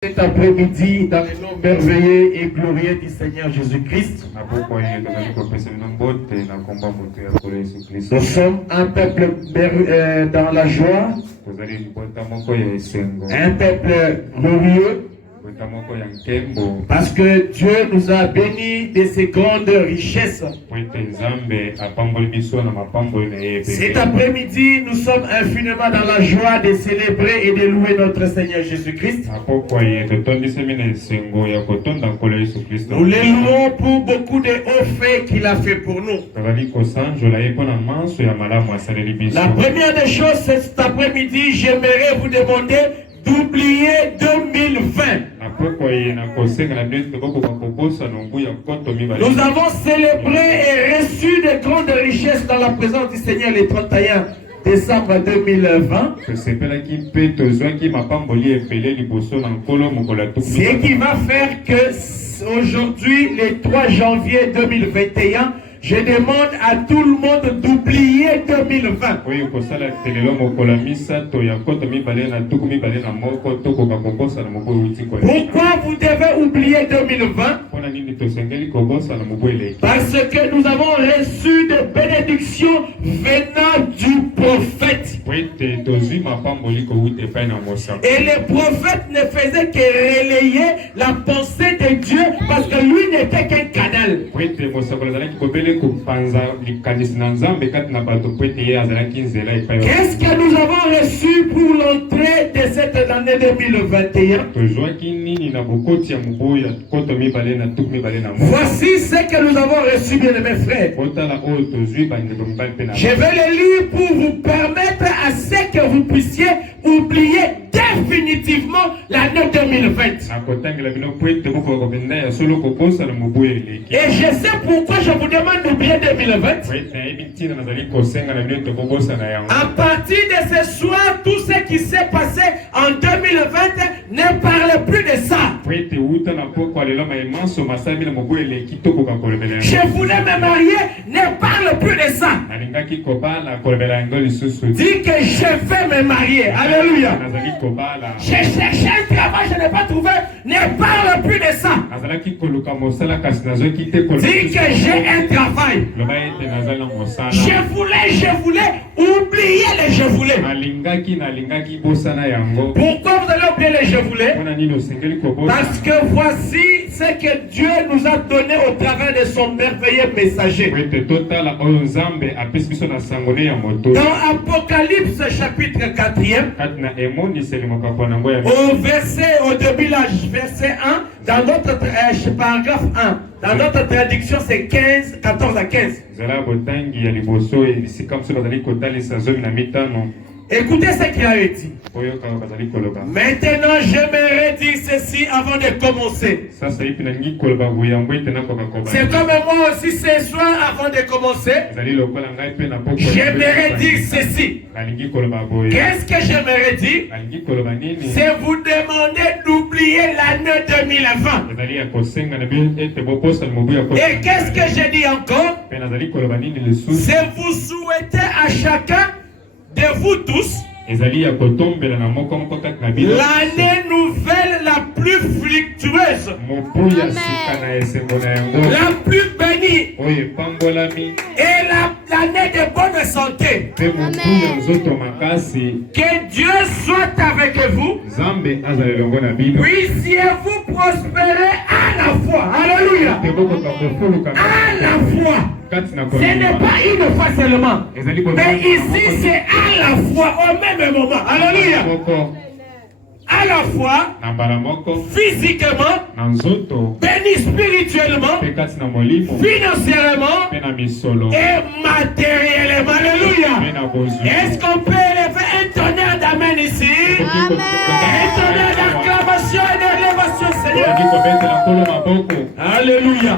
Cet après-midi, dans le nom merveilleux et glorieux du Seigneur Jésus-Christ, nous sommes un peuple dans la joie, un peuple glorieux, parce que Dieu nous a bénis de ses grandes richesses. Cet après-midi, nous sommes infiniment dans la joie de célébrer et de louer notre Seigneur Jésus-Christ. Nous le louons pour beaucoup de hauts faits qu'il a fait pour nous. La première des choses, cet après-midi, j'aimerais vous demander d'oublier 2020. Nous avons célébré et reçu de grandes richesses dans la présence du Seigneur le 31 décembre 2020. Ce qui va faire que aujourd'hui, le 3 janvier 2021, je demande à tout le monde d'oublier 2020. Pourquoi vous devez oublier 2020? Parce que nous avons reçu des bénédictions venant du prophète. Et le prophète ne faisait que relayer la pensée de Dieu parce que lui n'était qu'un canal. Qu'est-ce que nous avons reçu pour l'entrée de cette année 2021? Voici ce que nous avons reçu, bien mes frères. Je vais le lire pour vous permettre à ce que vous puissiez oublier définitivement l'année 2020. Et je sais pourquoi je vous demande d'oublier 2020. À partir de ce soir, tout ce qui s'est passé en 2020 ne parle plus de ça. Je voulais me marier, ne parle plus de ça. Dis que je vais me marier. Alléluia. J'ai cherché un travail, je n'ai pas trouvé. Ne parle plus de ça. Dis que j'ai un travail. Je voulais oublier les je voulais. Pourquoi vous allez oublier les je voulais? Parce que voici ce que Dieu nous a donné au travers de son merveilleux messager. Dans Apocalypse chapitre 4e, au début là, verset 1, dans notre paragraphe 1, dans notre traduction c'est 14 à 15. Écoutez ce qu'il a dit. Maintenant, j'aimerais dire ceci avant de commencer. C'est comme moi aussi ce soir avant de commencer. J'aimerais dire ceci. Qu'est-ce que j'aimerais dire? C'est vous demander d'oublier l'année 2020. Et qu'est-ce que je dis encore? C'est vous souhaiter à chacun de vous tous l'année nouvelle la plus fructueuse, la plus bénie, et l'année de bonne santé. Que Dieu soit avec vous. Puissiez-vous prospérer à la fois. Alléluia. À la fois. Ce n'est pas une fois seulement. Mais ici c'est à la fois, au même moment. Alléluia. À la fois, physiquement, béni spirituellement, financièrement et matériellement. Alléluia. Est-ce qu'on peut élever un tonnerre d'amen ici? Amen. Un tonnerre d'acclamation et d'élévation, Seigneur. Alléluia.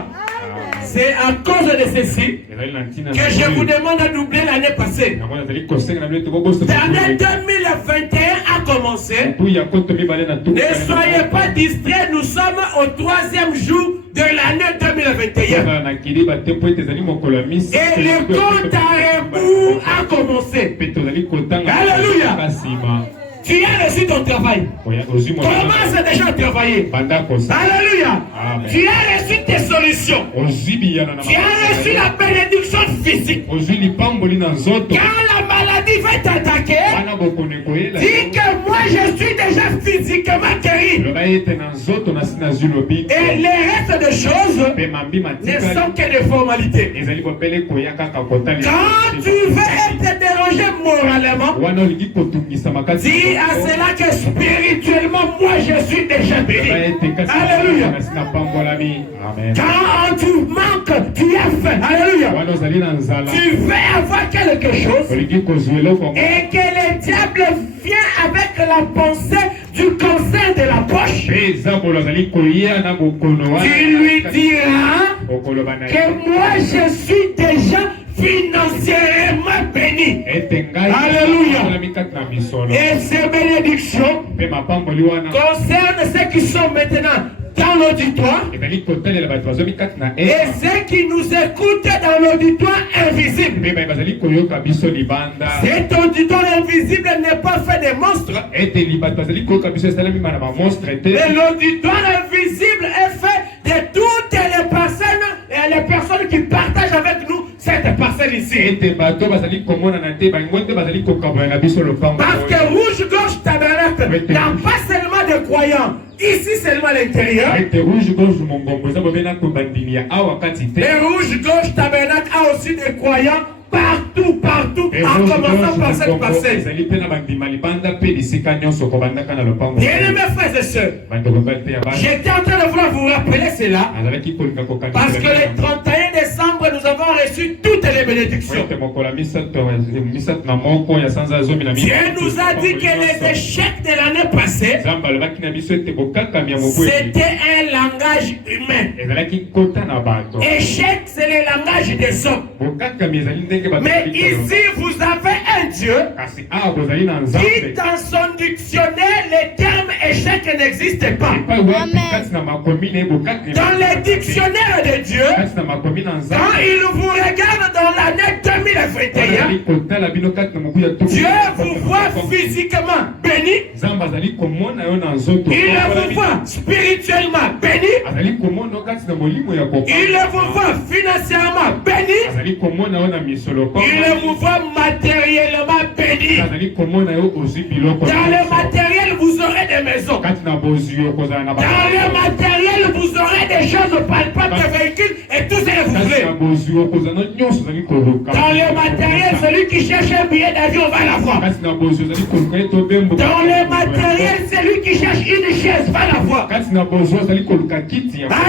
C'est à cause de ceci que je vous demande d'oublier l'année passée. L'année 2021 a commencé. Ne soyez pas distraits, nous sommes au 3e jour de l'année 2021. Et le compte à rebours a commencé. Alléluia. Tu as reçu ton travail. Commence déjà à travailler. Alléluia. Tu as reçu tes solutions. Tu as reçu la bénédiction physique. Quand la maladie va t'attaquer, dis que moi je suis déjà physiquement guéri. Et les restes de choses ne sont que des formalités. Quand tu veux être dérangé moralement, dis à cela que spirituellement, moi je suis déjà béni. Alléluia. Quand tu manques, tu as faim. Alléluia. Tu veux avoir quelque chose et que le diable vient avec la pensée du cancer de la poche. Tu lui diras que moi je suis déjà financièrement béni. Alléluia. Et ces bénédictions concernent ceux qui sont maintenant dans l'auditoire et ceux qui nous écoutent dans l'auditoire invisible. Cet auditoire invisible n'est pas fait de monstres. Mais l'auditoire invisible est fait de toutes les personnes qui partagent avec nous cette parcelle ici. Parce que Rouge Gorge Tabernacle n'a pas seulement de croyants. Ici seulement à l'intérieur. Mais Rouge Gorge Tabernacle a aussi des croyants partout, en commençant par cette parcelle. Bien-aimés frères et sœurs, j'étais en train de vouloir vous rappeler cela, parce que le 31 décembre, nous avons reçu toutes les bénédictions. Dieu nous a dit que les échecs de l'année passée, c'était un langage humain. Échec, c'est le langage des hommes. Mais ici, vous avez un Dieu qui, dans son dictionnaire, le terme échec n'existe pas. Dans le dictionnaire de Dieu, quand il vous regarde dans l'année 2021, Dieu vous voit physiquement béni. Il vous voit spirituellement béni. Il vous voit financièrement béni. Il vous voit matériellement béni. Dans le matériel, vous aurez des maisons. Dans le matériel, vous aurez des choses palpables, des véhicules et tout ce que vous voulez. Dans le matériel, celui qui cherche un billet d'avion va l'avoir. Dans le matériel, celui qui cherche une chaise va l'avoir.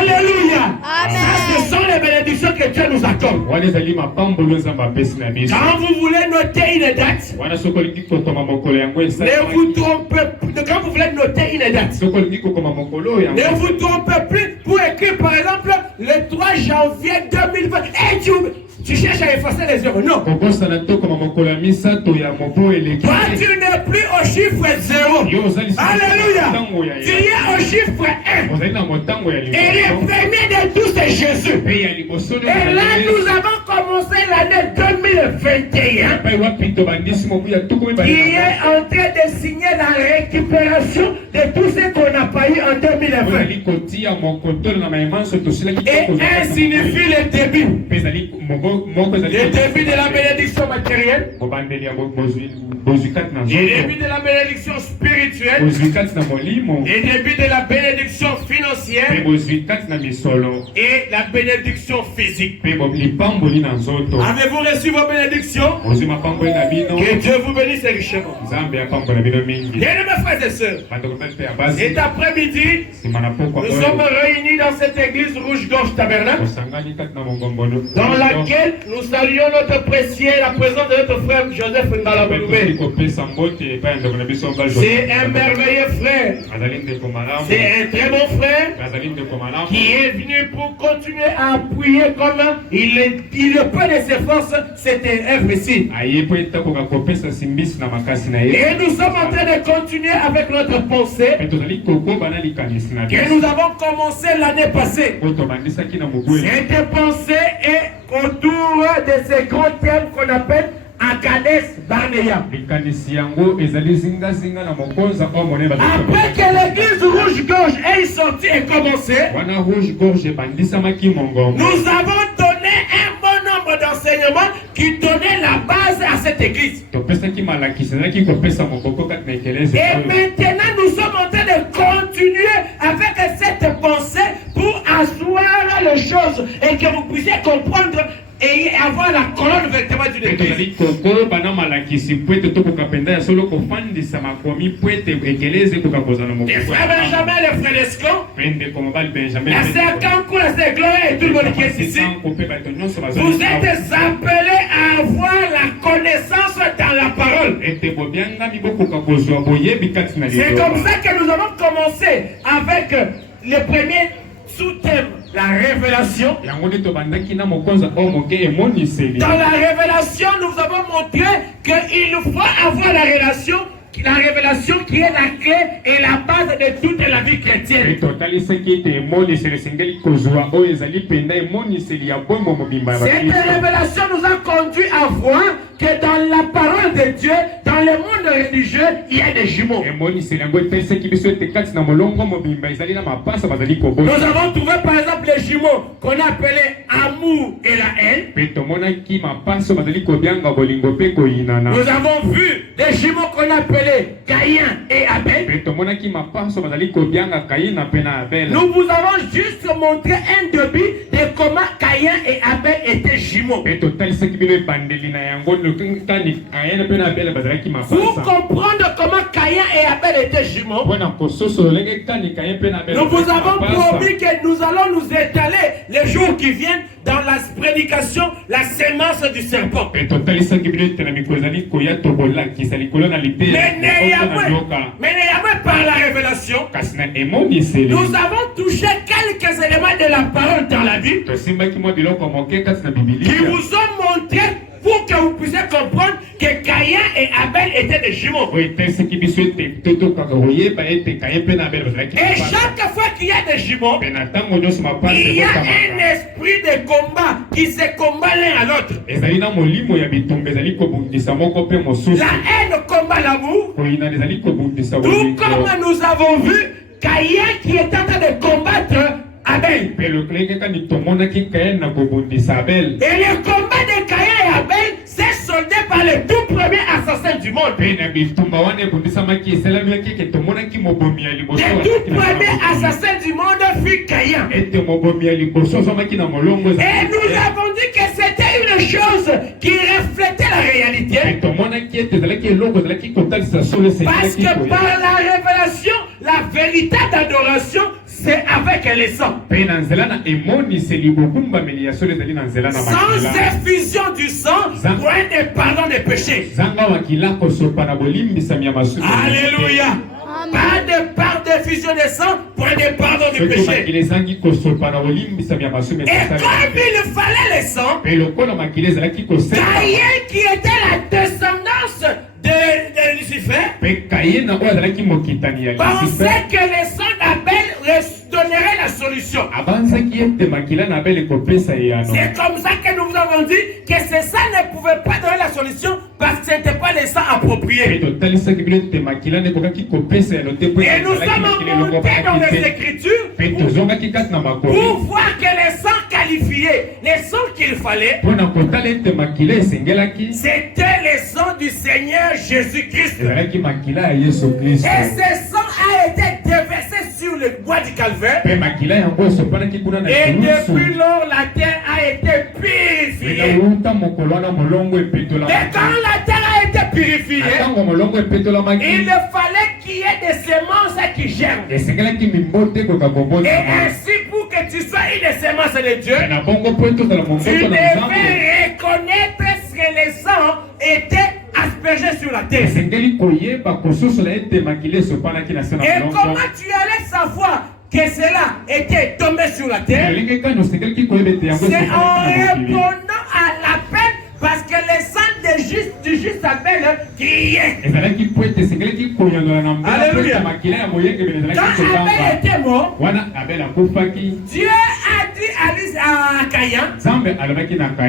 Alléluia. Ça, ce sont les bénédictions que Dieu nous accorde. Quand vous voulez noter une date, ne vous trompez plus. Quand vous voulez noter une date, ne vous trompez plus pour écrire par exemple le 3 janvier 2020. Et tu cherches à effacer les zéros. Non. Toi, tu n'es plus au chiffre 0. Alléluia. Tu es au chiffre 1. Et le premier de tous, c'est Jésus. Et là, nous avons commencé l'année 2021. Il est en train de signer la récupération de tout ce qu'on n'a pas eu en 2020. Et 1 signifie le début. Le début de la bénédiction matérielle. Le début de la bénédiction spirituelle. Le début de la bénédiction financière. Et la bénédiction physique. Avez-vous reçu vos bénédictions? Que Dieu vous bénisse richement. Bien-aimés frères et sœurs, cet après-midi, nous sommes réunis dans cette église Rouge Gorge Tabernacle, dans laquelle nous saluons notre précieux, la présence de notre frère Joseph Ngalabouloué. C'est un merveilleux frère. C'est un très bon frère qui est venu pour continuer à appuyer comme il le peut de ses forces cette œuvre ici. Et nous sommes en train de continuer avec notre pensée que nous avons commencé l'année passée. Cette pensée est autour de ces grands thèmes qu'on appelle à Kades Barnea. Après que l'église rouge-gorge ait sorti et commencé, nous avons donné un bon nombre d'enseignements qui donnaient la base à cette église. Et maintenant, nous sommes en train de continuer avec cette pensée pour asseoir les choses et que vous puissiez comprendre et avoir la colonne vertébrale d'une église. Les frères Benjamin, les frères Lescon, la sœur Kankou, la sœur Gloria et tout le monde qui est ici, vous êtes appelés à avoir la connaissance dans la parole. C'est comme ça que nous avons commencé avec le premier sous-thème, la révélation. Dans la révélation, nous avons montré qu'il faut avoir la révélation qui est la clé et la base de toute la vie chrétienne. Cette révélation nous a conduit à voir que dans la parole de Dieu, dans le monde religieux, il y a des jumeaux. Nous avons trouvé par exemple les jumeaux qu'on appelait amour et la haine. Nous avons vu des jumeaux qu'on appelait Caïn et Abel. Nous vous avons juste montré un début de comment Caïn et Abel étaient jumeaux. Pour comprendre comment Caïn et Abel étaient jumeaux, nous vous avons promis que nous allons nous étaler les jours qui viennent dans la prédication, la sémence du serpent. Mais néanmoins, par la révélation, nous avons touché quelques éléments de la parole dans la Bible qui vous ont montré pour que vous puissiez comprendre que Caïn et Abel étaient des jumeaux. Et chaque fois qu'il y a des jumeaux, il y a un esprit de combat qui se combat l'un à l'autre. La haine combat l'amour. Tout comme nous avons vu Caïn qui est en train de combattre Abel. Et le combat de Caïn et Abel s'est soldé par le tout premier assassin du monde. Le tout premier assassin du monde fut Caïn. Et nous avons dit que c'était une chose qui reflétait la réalité. Parce que par la révélation, la véritable adoration, c'est avec le sang. Sans effusion du sang, point de pardon des péchés. Alléluia. Pas de part d'effusion de sang, point de pardon des péchés. Et comme il fallait le sang, Caïn qui était la descendance de Lucifer pensait que le sang d'Abel donnerait la solution. C'est comme ça que nous vous avons dit que ce sang ne pouvait pas donner la solution parce que ce n'était pas le sang approprié. Et nous sommes montés dans les Écritures pour voir que les sangs qualifiés, les sangs qu'il fallait, c'était le sang du Seigneur Jésus-Christ. Et ce sang a été déversé sur le bois du Calvaire. Et depuis lors, la terre a été purifiée. Et quand la terre a été purifiée, il fallait qu'il y ait des semences qui germent. Et ainsi, pour que tu sois une semence de Dieu, tu devais reconnaître que le sang était aspergé sur la terre. Et comment tu allais savoir que cela était tombé sur la terre? C'est en répondant à l'appel, parce que le sang du juste Abel qui est. Alléluia. Quand Abel était mort, Dieu a dit à Caïn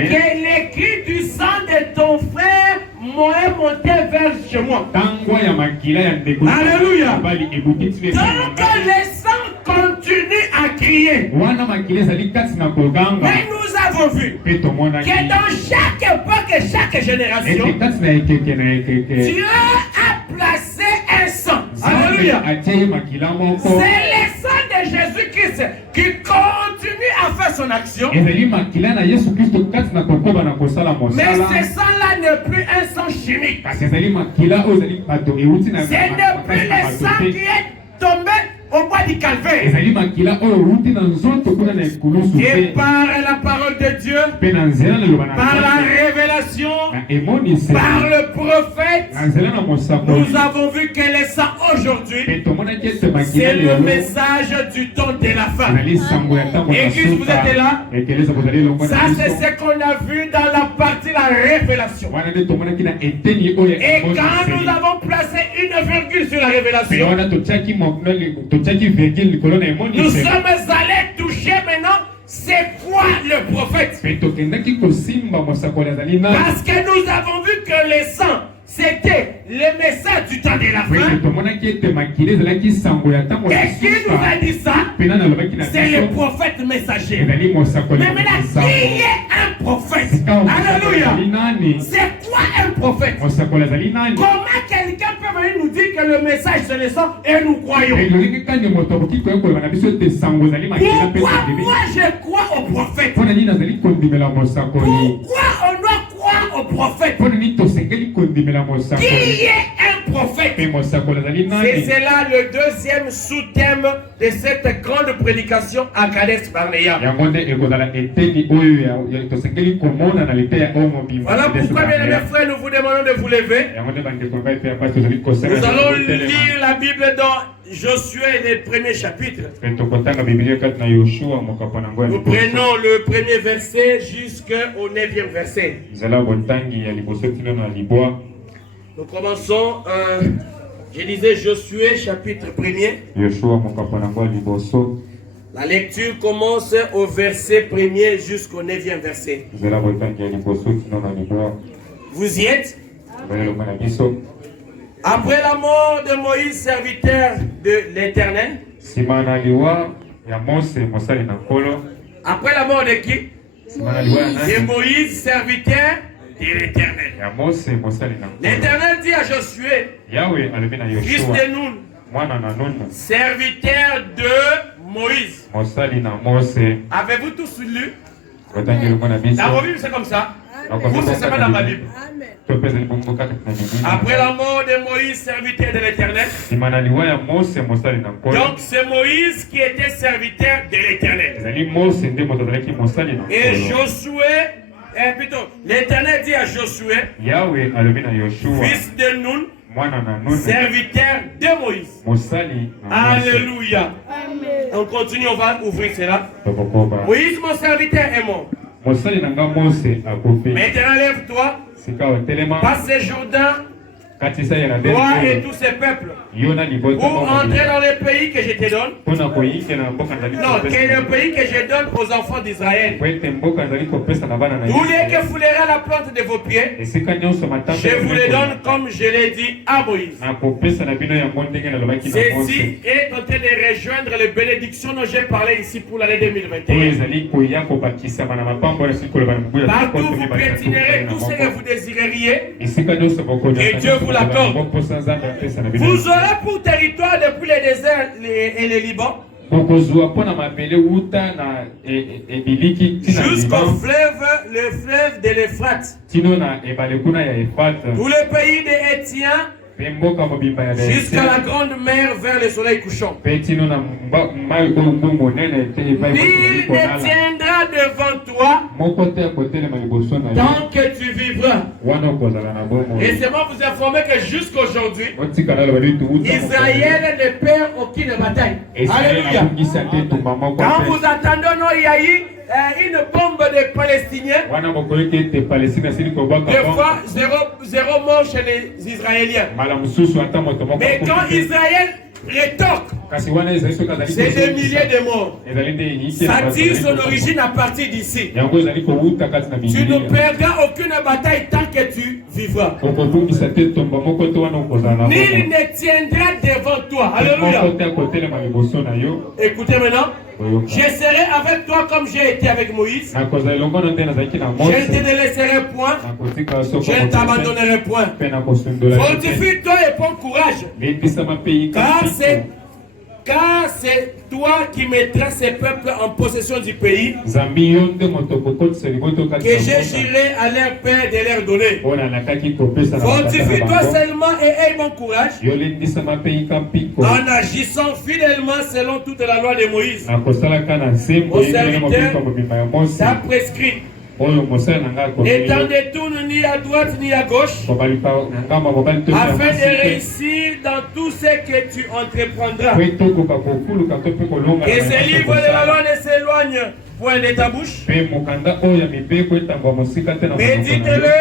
que le cri du sang de ton frère moyen monté vers chez moi. Alléluia. Donc les sangs continuent à crier. Mais nous avons vu que dans chaque époque et chaque génération, Dieu a placé un sang. Alléluia. C'est le sang de Jésus-Christ qui continue à faire son action. Mais ce sang-là n'est plus un sang chimique. Ce n'est plus le sang qui est tombé au bois du calvaire. Et par la parole de Dieu, par la révélation, par le prophète, nous avons vu que le sang aujourd'hui, c'est le message du temps de la fin. Église, vous êtes là? Ça, c'est ce qu'on a vu dans la partie de la révélation. Et quand nous avons placé une virgule sur la révélation, nous sommes allés toucher maintenant c'est quoi le prophète. Parce que nous avons vu que le sang, c'était le message du temps de la fin. Et qui nous a dit ça? C'est le prophète messager. Mais maintenant, qui est un prophète? Alléluia. C'est quoi un prophète? Comment quelqu'un peut venir nous dire que le message c'est le sang et nous croyons? Pourquoi moi je crois au prophète? Pourquoi on doit croire au prophète? Qui est un prophète? C'est cela le deuxième sous-thème de cette grande prédication à Kadesh Barnea. Voilà pourquoi, bien mes frères, nous vous demandons de vous lever. Nous allons lire la Bible dans Josué, le premier chapitre. Nous prenons le premier verset jusqu'au 9e verset. Nous commençons, je disais Josué chapitre 1er. La lecture commence au verset 1er jusqu'au 9e verset. Vous y êtes? Après la mort de Moïse, serviteur de l'Éternel. Après la mort de qui? De Moïse, serviteur de l'Éternel. L'Éternel dit à Josué, fils de Nun, serviteur de Moïse. Avez-vous tous lu? Dans vos Bibles, c'est comme ça. Vous, c'est pas dans ma Bible. Après la mort de Moïse, serviteur de l'Éternel. Donc c'est Moïse qui était serviteur de l'Éternel. Et Josué, plutôt, l'Éternel dit à Josué, fils de Nun, serviteur de Moïse. Alléluia. On continue, on va ouvrir cela. Moïse, mon serviteur, est mort. Maintenant lève-toi, passe ce Jourdain, toi et tous ces peuples, pour entrer dans le pays que je te donne. Non, que le pays que je donne aux enfants d'Israël. Tous les que foulera la plante de vos pieds, je vous les donne comme je l'ai dit à Moïse. Ceci est en train de rejoindre les bénédictions dont j'ai parlé ici pour l'année 2021. Partout vous piétinerez tout ce que vous désireriez, et Dieu vous l'accorde. Vous aurez pour territoire depuis le désert et le Liban jusqu'au fleuve, le fleuve de l'Euphrate, tout le pays des Hétiens, jusqu'à la grande mer vers le soleil couchant. Il tiendra devant toi tant que tu vivras. Et c'est moi vous informer que jusqu'aujourd'hui, Israël ne perd aucune bataille. Alléluia. Quand vous attendez une bombe des Palestiniens, des fois zéro mort chez les Israéliens. Mais quand Israël rétorque. C'est des milliers de morts. Ça tire son origine à partir d'ici. Tu ne perdras aucune bataille tant que tu vivras. Nul ne tiendra devant toi. Alléluia. Écoutez maintenant. Je serai avec toi comme j'ai été avec Moïse. Je ne te délaisserai point. Je ne t'abandonnerai point. Fortifie-toi et prends courage. Car c'est toi qui mettras ces peuples en possession du pays que je jurerai à leur père de leur donner. Fortifie-toi seulement et aie bon courage en agissant fidèlement selon toute la loi de Moïse. Mon serviteur t'a prescrit. Et t'en détourne ni à droite ni à gauche, afin de réussir dans tout ce que tu entreprendras. Et ce livre de la loi ne s'éloigne point de ta bouche. Médite-le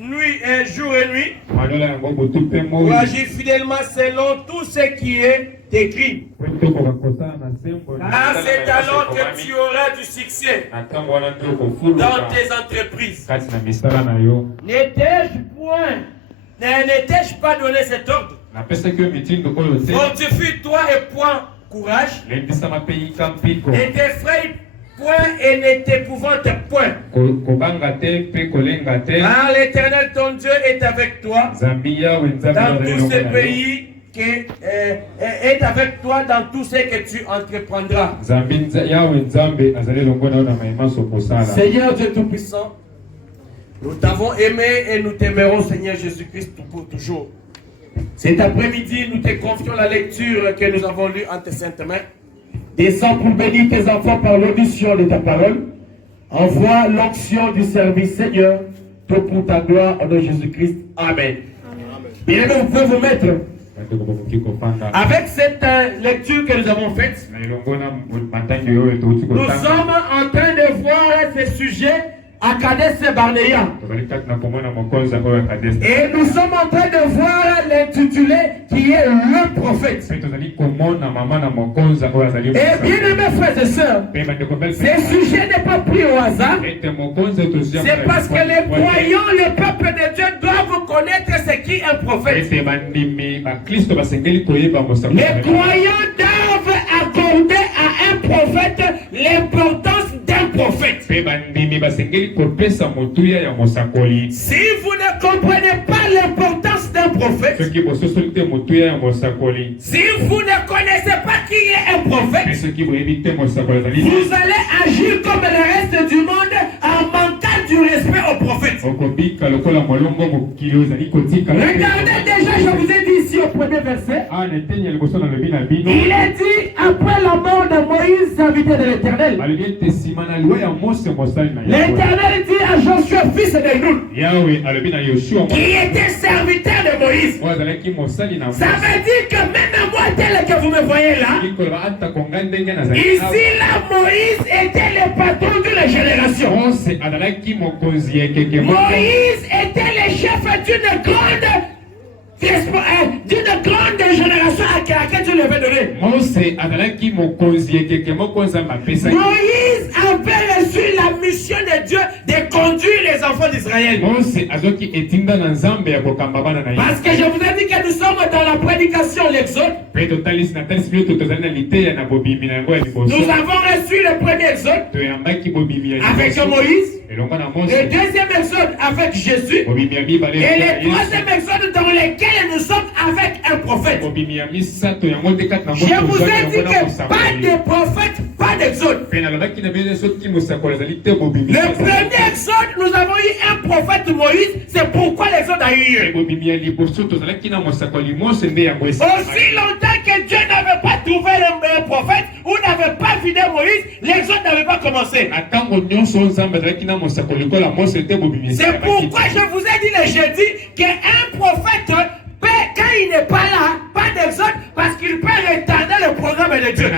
nuit et jour et nuit, pour agir fidèlement selon tout ce qui est écrit. Ah, c'est alors que tu auras du succès dans tes entreprises. N'ai-je pas donné cet ordre? Fortifie-toi et prends courage. Ne t'effraie point et ne t'épouvante point. Car l'Éternel ton Dieu est avec toi dans tout ce pays. Est avec toi dans tout ce que tu entreprendras. Seigneur Dieu Tout-Puissant, nous t'avons aimé et nous t'aimerons, Seigneur Jésus-Christ, pour toujours. Cet après-midi, nous te confions la lecture que nous avons lue en tes saintes mains. Descends pour bénir tes enfants par l'audition de ta parole. Envoie l'onction du service, Seigneur, tout pour ta gloire, au nom de Jésus-Christ. Amen. Bien aimé, vous pouvez vous mettre. Avec cette lecture que nous avons faite, nous sommes en train de voir ce sujet à Kadesh Barnea. Et nous sommes en train de voir l'intitulé qui est le prophète. Et bien aimés frères et sœurs, ce sujet n'est pas pris au hasard. C'est parce que les croyants, le peuple de Dieu doivent connaître ce qui est un prophète. Les croyants doivent accorder à un prophète l'importance d'un prophète. Si vous ne comprenez pas l'importance d'un prophète, si vous ne connaissez pas qui est un prophète, vous allez agir comme le reste du monde en manquant du respect au prophète. Regardez déjà, je vous ai dit ici au premier verset, il est dit après la mort de Moïse, serviteur de l'Éternel. L'Éternel dit à Josué, fils de Nun, qui était serviteur de Moïse. Ça veut dire que même moi tel que vous me voyez là, ici là, Moïse était le patron d'une génération. Moïse était le chef d'une grande génération à laquelle Dieu lui avait donné. Moïse avait reçu la mission de Dieu de conduire les enfants d'Israël. Parce que je vous ai dit que nous sommes dans la prédication, l'Exode. Nous avons reçu le premier Exode avec Moïse. Le deuxième Exode avec Jésus. Et le troisième Exode dans lequel nous sommes avec un prophète. Je vous ai dit que pas de prophète, pas d'Exode. Le premier Exode, nous avons eu un prophète Moïse. C'est pourquoi l'Exode a eu lieu. Aussi longtemps que Dieu n'avait pas trouvé un prophète ou n'avait pas fidèle Moïse, l'Exode n'avait pas commencé. C'est pourquoi je vous ai dit le jeudi qu'un prophète, quand il n'est pas là, pas d'Exode, parce qu'il peut retarder le programme homme de Dieu.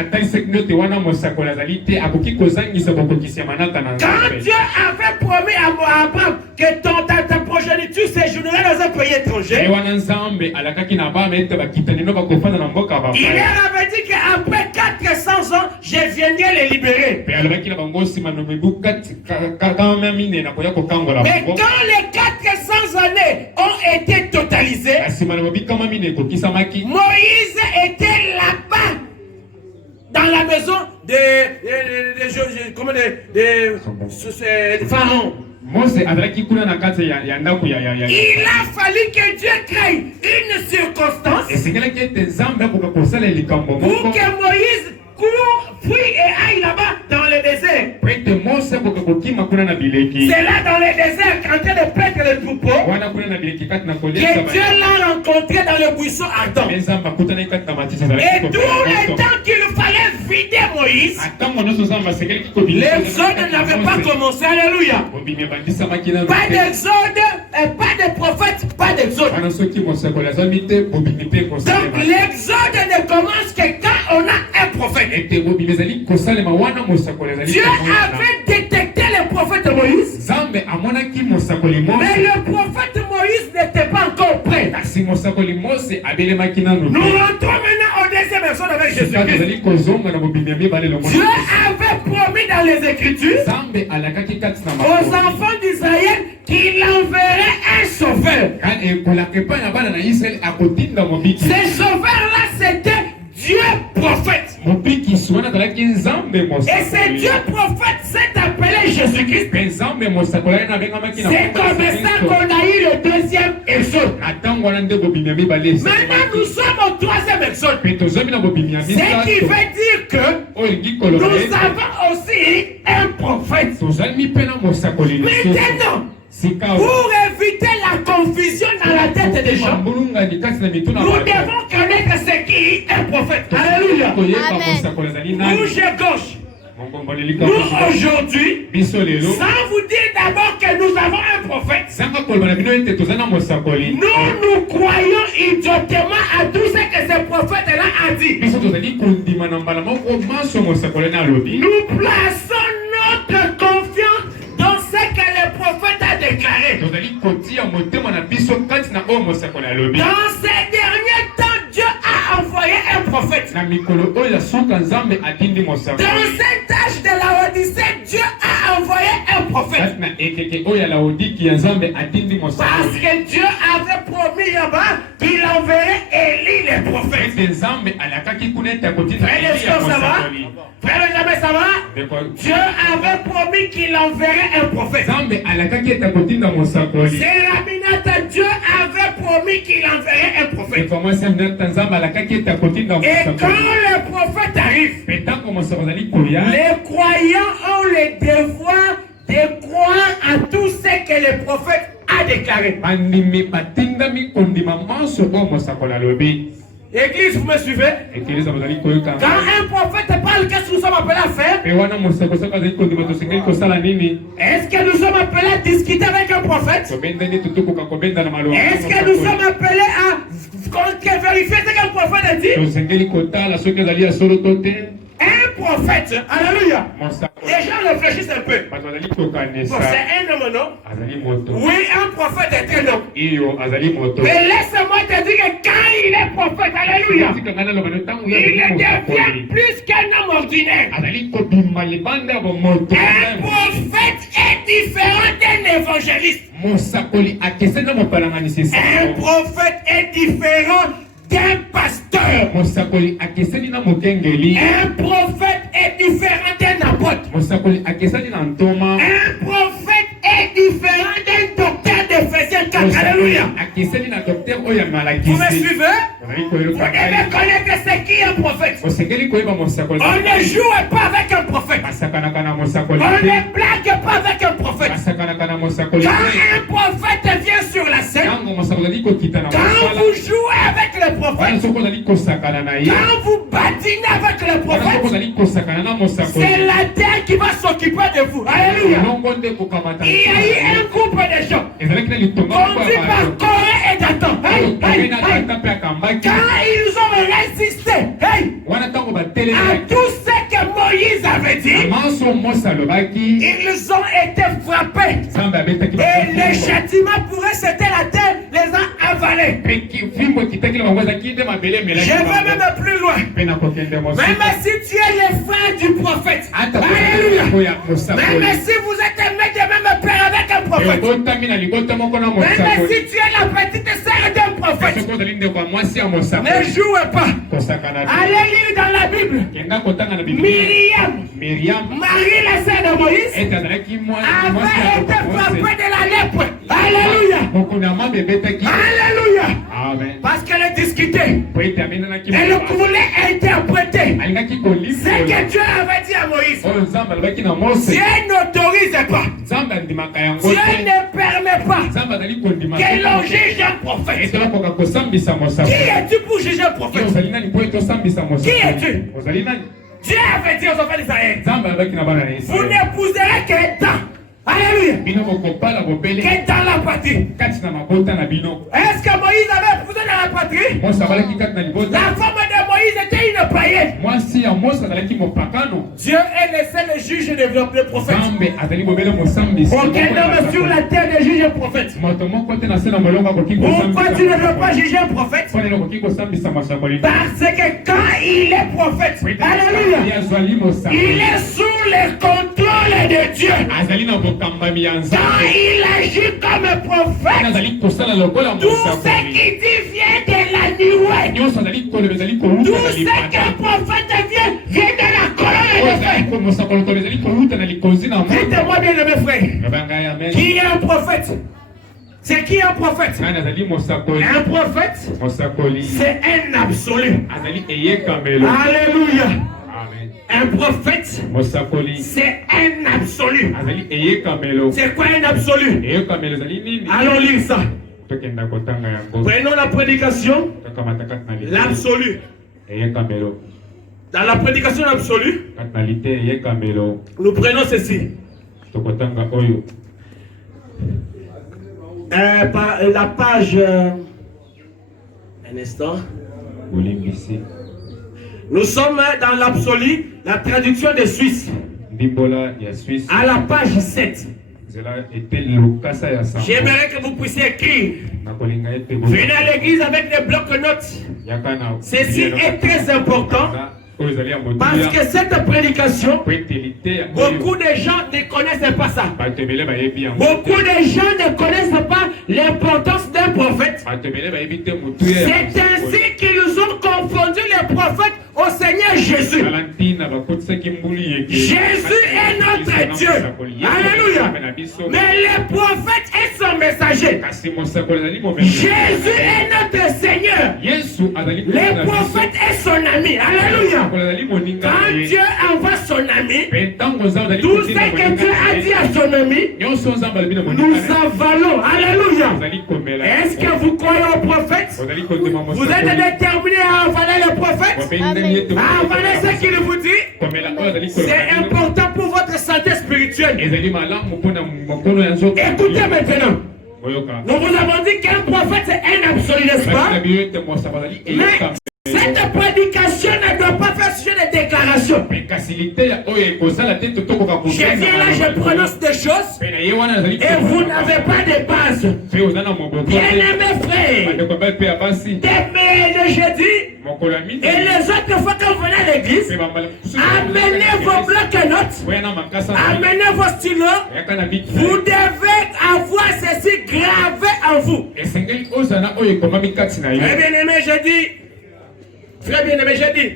Quand Dieu avait promis à Abraham que ta progéniture séjournerait dans un pays étranger, il leur avait dit qu'après 400 ans, je viendrai les libérer. Mais quand les 400 années ont été totalisées, Moïse était là-bas, dans la maison de Pharaon. Il a fallu que Dieu crée une circonstance pour que Moïse court, fuit et aille là-bas dans le désert. C'est là dans le désert qu'en train de paître le troupeau que Dieu l'a rencontré dans le buisson ardent. Et tout le temps qu'il fallait vider Moïse, l'exode n'avait pas commencé. Alléluia. Pas d'exode, pas de prophète, pas d'exode. Donc l'exode ne commence que quand on a un prophète. Dieu avait détecté le prophète Moïse, mais le prophète Moïse n'était pas encore prêt. Nous rentrons maintenant au deuxième verset avec Jésus-Christ. Dieu avait promis dans les Écritures aux enfants d'Israël qu'il enverrait un sauveur. Ce sauveur-là, c'était Dieu prophète. Et ce Dieu prophète s'est appelé Jésus-Christ. C'est comme ça qu'on a eu le deuxième exode. Maintenant nous sommes au troisième exode. Ce qui veut dire que nous avons aussi un prophète. Maintenant, pour éviter la confusion dans la tête des gens, nous devons connaître ce qui est un prophète. Alléluia. Rouge et gauche. Nous aujourd'hui, sans vous dire d'abord que nous avons un prophète, nous croyons idiotement à tout ce que ce prophète-là a dit. Nous plaçons notre confiance dans ce que le prophète a déclaré. Dans ces derniers temps, Dieu a envoyé un prophète. Dans cet âge de la Odyssée, Dieu a envoyé un prophète. Parce que Dieu avait promis là-bas qu'il enverrait Élie le prophète. Frère, jamais ça va? Dieu avait promis qu'il enverrait un prophète. C'est Raminata, Dieu avait promis qu'il enverrait un prophète. Et quand le prophète arrive, les croyants ont le devoir de croire à tout ce que le prophète a déclaré. Église, vous me suivez? Quand un prophète parle, qu'est-ce que nous sommes appelés à faire? Est-ce que nous sommes appelés à discuter avec un prophète? Est-ce que nous sommes appelés à vérifier ce qu'un prophète a dit? Un prophète, alléluia. Les gens réfléchissent un peu. Bon, c'est un homme, non? Oui, un prophète est un homme. Mais laisse-moi te dire que quand il est prophète, alléluia, il devient plus qu'un homme ordinaire. Un prophète est différent d'un évangéliste. Un prophète est différent d'un pasteur. Un prophète est différent d'un apôtre. Un prophète est différent d'un docteur d'Éphésiens 4. Alléluia. Vous me suivez? Vous devez connaître ce qui est un prophète. On ne joue pas avec un prophète. On ne blague pas avec un prophète. Quand un prophète vient sur la scène, quand vous jouez avec le prophète, quand vous badinez avec le prophète, c'est la terre qui va s'occuper de vous. Alléluia. Il y a eu un groupe de gens conduits par Corée et Dathan. Quand ils ont résisté, tout ce que Moïse avait dit, ils ont été frappés. Et le châtiment pour eux, c'était la terre, les a avalés. Je vais même plus loin. Même si tu es le frère du prophète, alléluia. Même si vous êtes un mec de même père avec un prophète, même si tu es la petite sœur d'un prophète, ne jouez pas. Allez lire dans la Bible. Myriam, Marie la sœur de Moïse, avait été frappée de la lèpre. Alléluia. Alléluia. Amen. Parce qu'elle discutait. Elle voulait interpréter ce que Dieu avait dit à Moïse. Dieu n'autorise pas. Dieu ne permet pas que l'on juge un prophète. Qui es-tu pour juger un prophète? Qui es-tu? Dieu avait dit aux enfants d'Israël, vous n'épouserez que dans. Alléluia. Que dans la patrie. Est-ce que Moïse avait épousé dans la patrie? La femme de Moïse était une païenne. Dieu est le seul juge de le prophète. Aucun homme sur la terre ne juge un prophète. Pourquoi tu ne veux pas juger un prophète? Parce que quand il est prophète, alléluia, il est sous le contrôle de Dieu. Quand il agit comme prophète, tout ce qui dit vient de la nuée. Tout ce qu'un prophète vient de la colonne de feu. Dites-moi bien, mes frères, qui est un prophète? C'est qui un prophète? Un prophète, c'est un absolu. Alléluia. Un prophète, c'est un absolu. C'est quoi un absolu? Allons lire ça. Prenons la prédication, l'absolu. Dans la prédication absolue, nous prenons ceci. La page. Un instant. Nous sommes dans l'absolu, la traduction de Suisse. À la page 7. J'aimerais que vous puissiez écrire. Venez à l'église avec des blocs-notes. Ceci est très important. Parce que cette prédication, beaucoup de gens ne connaissent pas ça. Beaucoup de gens ne connaissent pas l'importance d'un prophète. C'est ainsi qu'ils ont confondu les prophètes au Seigneur Jésus. Jésus est notre Dieu. Alléluia. Mais le prophète est son messager. Jésus est notre Seigneur. Le prophète est son ami. Alléluia. Quand Dieu envoie son ami, tout ce que Dieu a dit à son ami, nous avalons. Alléluia. Est-ce que vous croyez au prophète? Vous êtes déterminé à avaler le prophète? À avaler ce qu'il vous dit? C'est important pour votre santé spirituelle. Écoutez maintenant. Nous vous avons dit qu'un prophète c'est un absolu, n'est-ce pas? Mais cette prédication ne doit pas faire sujet de déclaration. Je viens là, je prononce des choses et vous n'avez pas de base. Bien-aimés frères, dès le jeudi et les autres fois que vous venez à l'église, amenez vos blocs-notes, amenez vos stylos. Vous devez avoir ceci gravé en vous. Très bien-aimé, je dis. Très bien aimé, j'ai dit.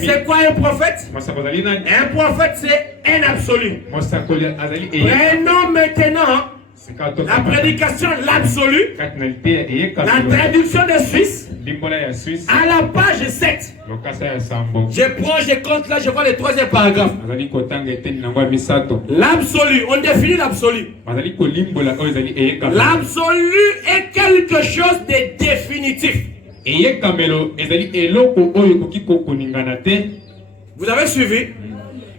C'est quoi un prophète? Un prophète, c'est un absolu. Prenons maintenant la prédication, l'absolu. La traduction de Suisse. À la page 7. Je prends, je compte là, je vois le troisième paragraphe. L'absolu, on définit l'absolu. L'absolu est quelque chose de définitif. Vous avez suivi?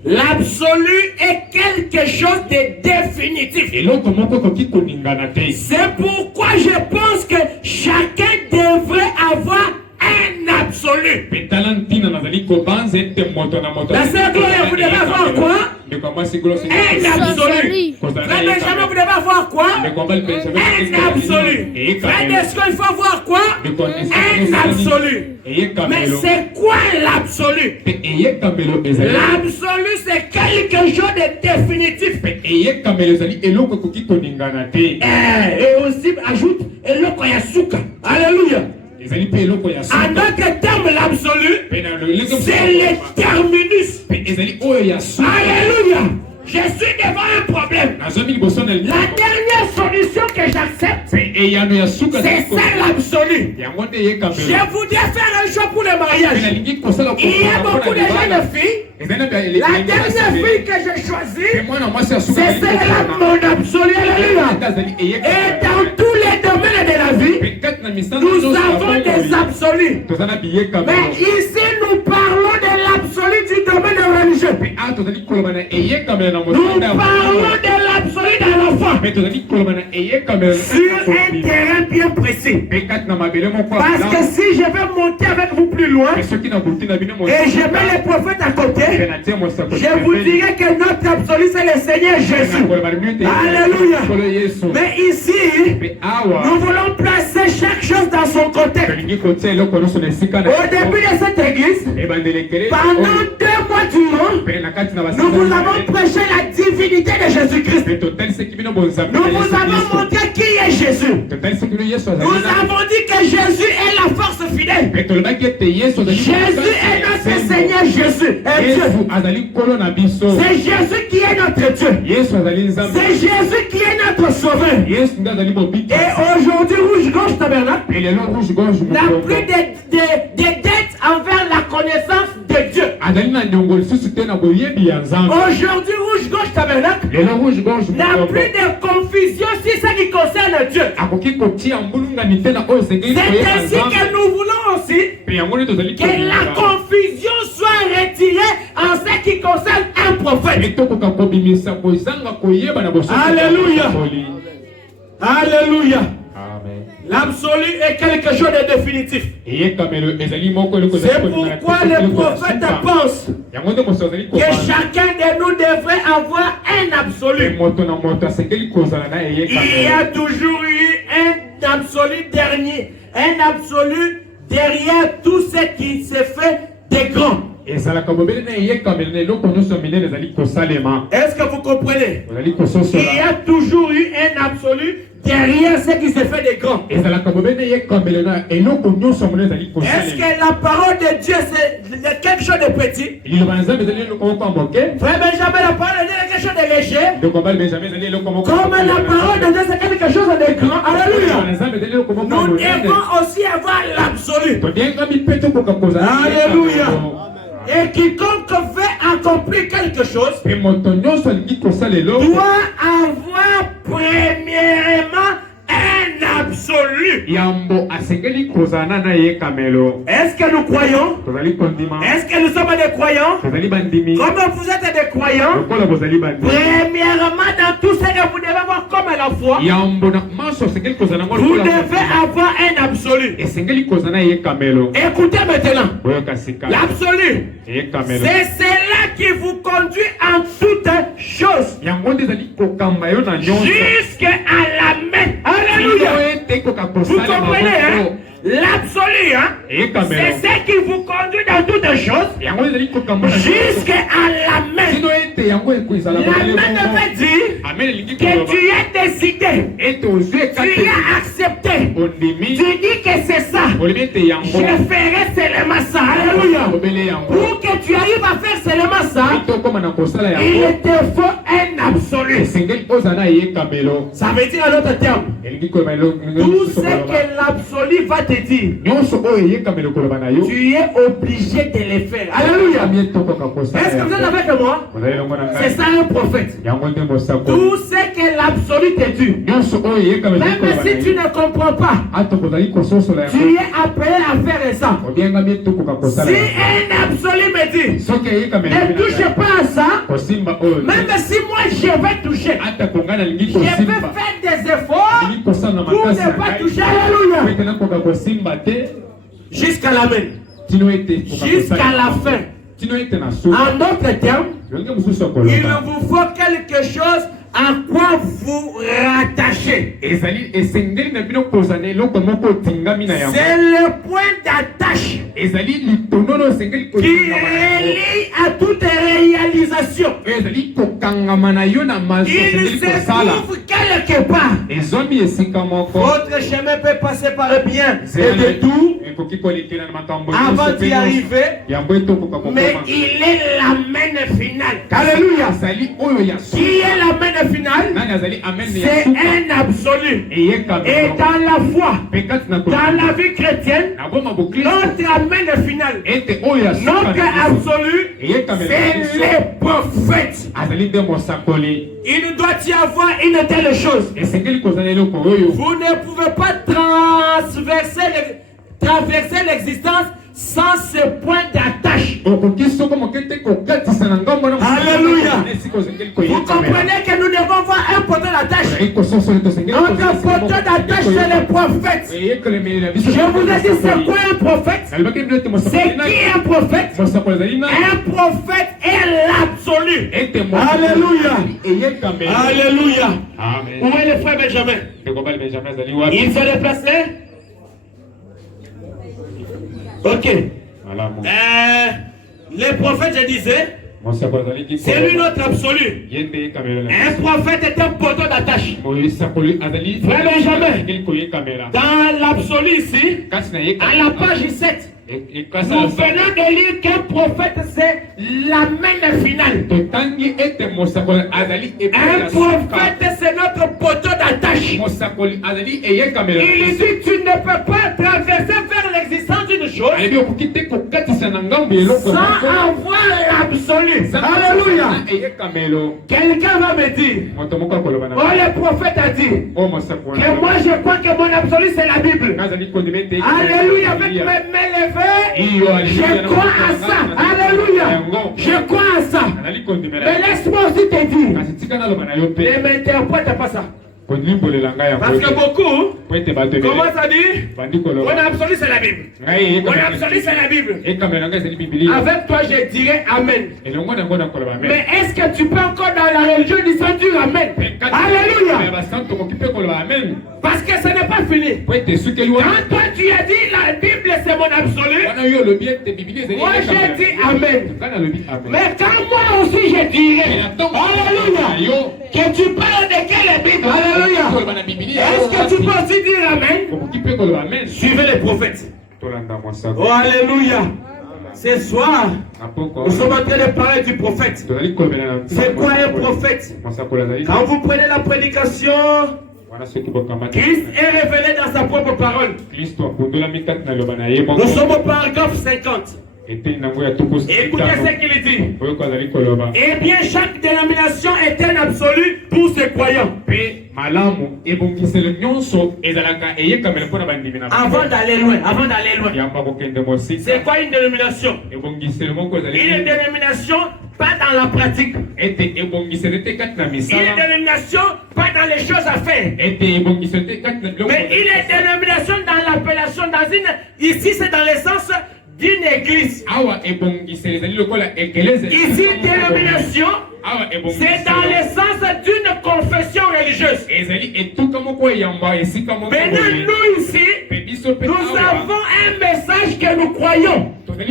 L'absolu est quelque chose de définitif. C'est pourquoi je pense que chacun devrait avoir un absolu. absolu. La sœur Gloria, vous devez avoir quoi? Un absolu. Frère Benjamin, vous devez avoir quoi? Un absolu. Frère Desco, il faut avoir quoi? Un absolu. Mais c'est quoi l'absolu? L'absolu, c'est quelque chose de définitif. Et aussi, ajoute, alléluia. En d'autres termes, l'absolu, c'est le terminus. Alléluia. Je suis devant un problème. La dernière solution que j'accepte, c'est ça l'absolu. Je voudrais faire un choix pour le mariage. Il y a beaucoup de jeunes filles. La dernière fille que j'ai choisie, c'est celle-là, mon absolu. Alléluia. Et dans tous les domaines de la vie, nous avons des absolus. Mais ici, nous parlons de l'absolu du domaine religieux. Nous parlons de l'absolu dans l'enfant. Sur un terrain bien précis. Parce que si je vais monter avec vous plus loin, et je mets les prophètes à côté, je vous dirai que notre absolu c'est le Seigneur Jésus. Alléluia. Mais ici, nous voulons placer chaque chose dans son contexte. Au début de cette église, pendant 2 mois durant, nous vous avons prêché la divinité de Jésus-Christ. Nous vous avons montré qui est Jésus. Nous avons dit que Jésus est la force fidèle. Jésus est notre Seigneur Jésus. Et Dieu. C'est Jésus qui est notre Dieu. C'est Jésus qui est notre sauveur. Et aujourd'hui, Rouge-Gorge Tabernacle n'a plus de dettes envers la connaissance de Dieu. Aujourd'hui, Rouge-Gorge Tabernacle n'a plus de confusion sur ce qui concerne Dieu. C'est ainsi que nous voulons aussi que la confusion soit retirée en ce qui concerne un prophète. Alléluia. Alléluia. L'absolu est quelque chose de définitif. C'est pourquoi le prophète pense que chacun de nous devrait avoir un absolu. Il y a toujours eu un absolu dernier, un absolu derrière tout ce qui se fait de grand. Est-ce que vous comprenez? Il y a toujours eu un absolu derrière ce qui se fait de grand. Est-ce que la parole de Dieu c'est quelque chose de petit? Frère Benjamin, la parole de Dieu est quelque chose de léger. Comme la parole de Dieu c'est quelque chose de grand. Alléluia. Nous devons aussi avoir l'absolu. Alléluia. Et quiconque veut accomplir quelque chose doit avoir premièrement un absolu. Est-ce que nous croyons? Est-ce que nous sommes des croyants? Comment vous êtes des croyants? Premièrement, dans tout ce que vous devez avoir comme la foi, vous devez avoir un absolu. Écoutez maintenant. L'absolu, c'est cela qui vous conduit en toutes choses jusqu'à la main. Alléluia. Vous comprenez, hein? L'absolu, hein? C'est ce qui vous conduit dans toutes choses jusqu'à la main. La main veut dire que tu as décidé, tu as accepté, tu dis que c'est ça. Je ferai seulement ça. Alléluia. Pour que tu arrives à faire seulement ça, il te faut un absolu. Ça veut dire en d'autres termes, tout ce que l'absolu va te dire, tu es obligé de le faire. Alléluia. Est-ce que vous êtes avec moi? C'est ça un prophète. Tout ce que l'absolu te dit, même si tu ne comprends pas, tu es appelé à faire ça. Si un absolu me dit, ne touche pas à ça, même si moi je vais toucher, je vais faire des efforts pour ne pas toucher. Alléluia. Jusqu'à la main. jusqu'à la fin. En d'autres termes, il vous faut quelque chose à quoi vous rattachez. C'est le point d'attache qui relie à toute réalisation. Il se trouve quelque part. Votre chemin peut passer par le bien et de tout avant d'y arriver, mais il est la main finale. Alléluia. Qui est la main finale? C'est un absolu. Et dans la foi, dans la vie chrétienne, notre main finale, notre absolu, c'est les prophètes. Il doit y avoir une telle chose. Vous ne pouvez pas traverser l'existence sans ce point d'attache. Alléluia. Vous comprenez que nous devons avoir un poteau d'attache. Notre poteau d'attache, c'est le prophète. Je vous ai dit, c'est quoi un prophète? C'est qui un prophète? Un prophète est l'absolu. Alléluia. Alléluia. Où est le frère Benjamin? Il s'est déplacé? Ok. Les prophètes, je disais, c'est lui notre absolu. Un prophète est un poteau d'attache. Frère Benjamin, dans l'absolu ici, à la page 7, nous venons de lire qu'un prophète c'est la main finale. Un prophète c'est notre poteau d'attache. Il dit tu ne peux pas traverser vers l'existence d'une chose sans avoir l'absolu. Alléluia. Quelqu'un va me dire, oh le prophète a dit que moi je crois que mon absolu c'est la Bible. Alléluia. Avec mes mains levées, je crois à ça. Alléluia. Je crois à ça. Mais laisse-moi aussi te dire, ne m'interprète pas ça. Parce que beaucoup commencent à dire mon absolu c'est la Bible. Mon absolu c'est la Bible. Avec toi je dirais Amen. Mais est-ce que tu peux encore dans la religion dire Amen? Alléluia. Parce que ce n'est pas fini. Quand toi tu as dit la Bible c'est mon absolu, moi j'ai dit Amen. Mais quand moi aussi je dirais Alléluia, que tu parles de quelle Bible? Alléluia. Est-ce que tu peux aussi dire Amen? Suivez les prophètes. Oh Alléluia. Ce soir, nous sommes en train de parler du prophète. C'est quoi un prophète? Quand vous prenez la prédication, Christ est révélé dans sa propre parole. Nous sommes au paragraphe 50. Écoutez ce qu'il dit. Eh bien, chaque dénomination est un absolu pour ses croyants. Avant d'aller loin, c'est quoi une dénomination? Une dénomination pas dans la pratique. Une dénomination pas dans les choses à faire. Mais une dénomination dans l'appellation, ici c'est dans le sens d'une église. Ici, dénomination, c'est dans le sens d'une confession religieuse. Maintenant, nous ici, nous avons un message que nous croyons. Et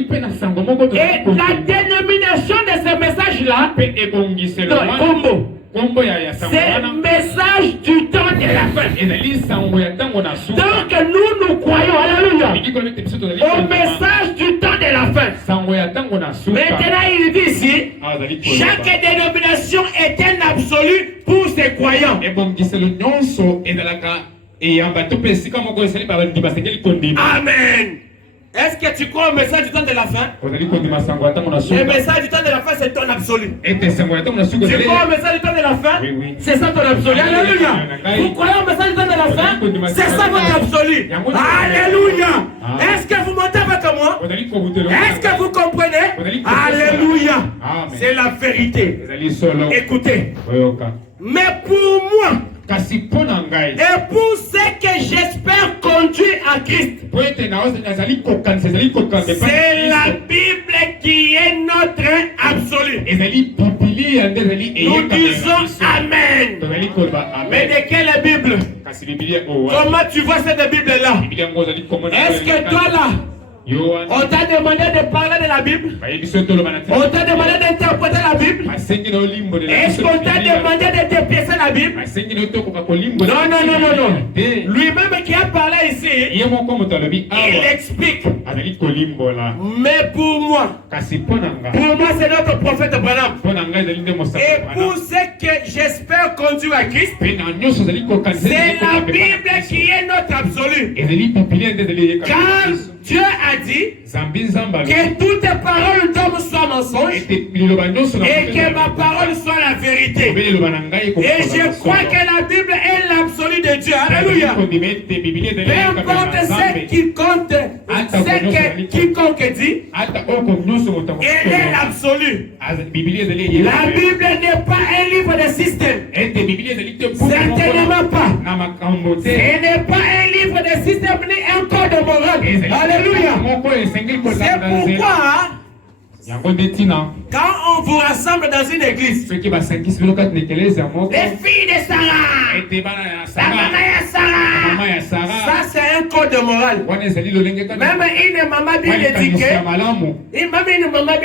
la dénomination de ce message-là, c'est le message du temps de la fin. Donc nous croyons, alléluia, au message du temps de la fin. Maintenant il dit ici, chaque dénomination est un absolu pour ses croyants. Amen. Est-ce que tu crois au message du temps de la fin? Le message du temps de la fin, c'est ton absolu. Tu crois au message du temps de la fin? Oui. C'est ça ton absolu. Alléluia. Vous croyez au message du temps de la fin? C'est ça votre absolu. Alléluia. Est-ce que vous montez avec moi? Est-ce que vous comprenez? Alléluia. C'est la vérité. Écoutez. Mais pour moi, Et pour ce que j'espère conduire à Christ, c'est la Bible qui est notre absolu. Nous disons Amen. Mais de quelle Bible? Comment tu vois cette Bible-là? Est-ce que toi là, on t'a demandé de parler de la Bible? On t'a demandé d'interpréter la Bible? Est-ce qu'on t'a demandé de dépiécer la Bible? Non. Lui-même qui a parlé ici, il explique. Mais pour moi, c'est notre prophète Branham. Et pour ce que j'espère conduire à Christ, c'est la Bible qui est notre absolu. Car Dieu a dit que toutes les paroles d'homme soient mensonges et que ma parole soit la vérité. Et je crois que la Bible est l'absolu de Dieu. Alléluia. Peu importe ce qu'il compte, quiconque dit, elle est l'absolu. La Bible n'est pas un livre de système. Certainement pas. Ce n'est pas un livre de système ni un code moral. Alléluia. C'est pourquoi quand on vous rassemble dans une église, les filles de Sarah, la maman de Sarah, ça c'est un code moral. Même une maman bien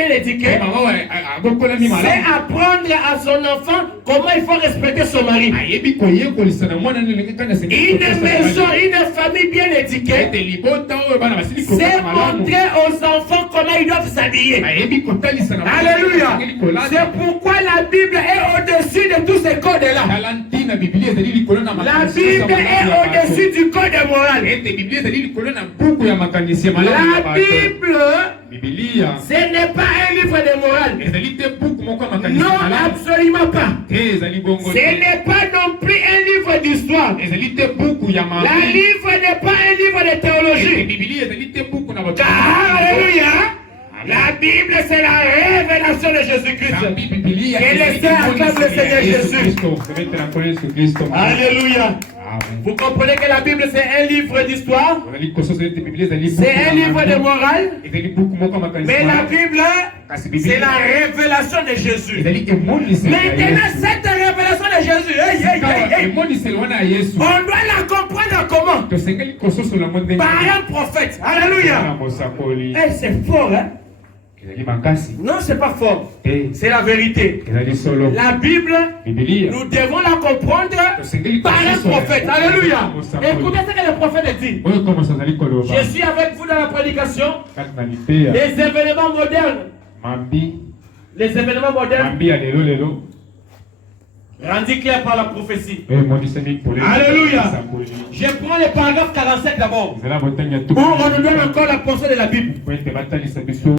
éduquée, c'est apprendre à son enfant comment il faut respecter son mari. Une maison, une famille bien éduquée, c'est montrer aux enfants comment ils doivent s'habiller. Alléluia. C'est pourquoi la Bible est au-dessus de tous ces codes-là. La Bible est au-dessus du code moral. La Bible, ce n'est pas un livre de morale. Non, absolument pas. Ce n'est pas non plus un livre d'histoire. La livre n'est pas un livre de théologie. Alléluia. La Bible, c'est la révélation de Jésus-Christ. Et laissez acclamer le Seigneur Jésus. Alléluia. Vous comprenez que la Bible, c'est un livre d'histoire. C'est un livre de morale. Mais la Bible, c'est la révélation de Jésus. Maintenant, cette révélation de Jésus, on doit la comprendre comment? Par un prophète. Alléluia. C'est fort, hein? Non, c'est pas fort. C'est la vérité. La Bible, nous devons la comprendre par un prophète. Alléluia. Écoutez ce que le prophète dit. Je suis avec vous dans la prédication. Les événements modernes. Les événements modernes. Rendu clair par la prophétie. Alléluia. Je prends le paragraphe 47 d'abord. Où on nous donne encore la pensée de la Bible.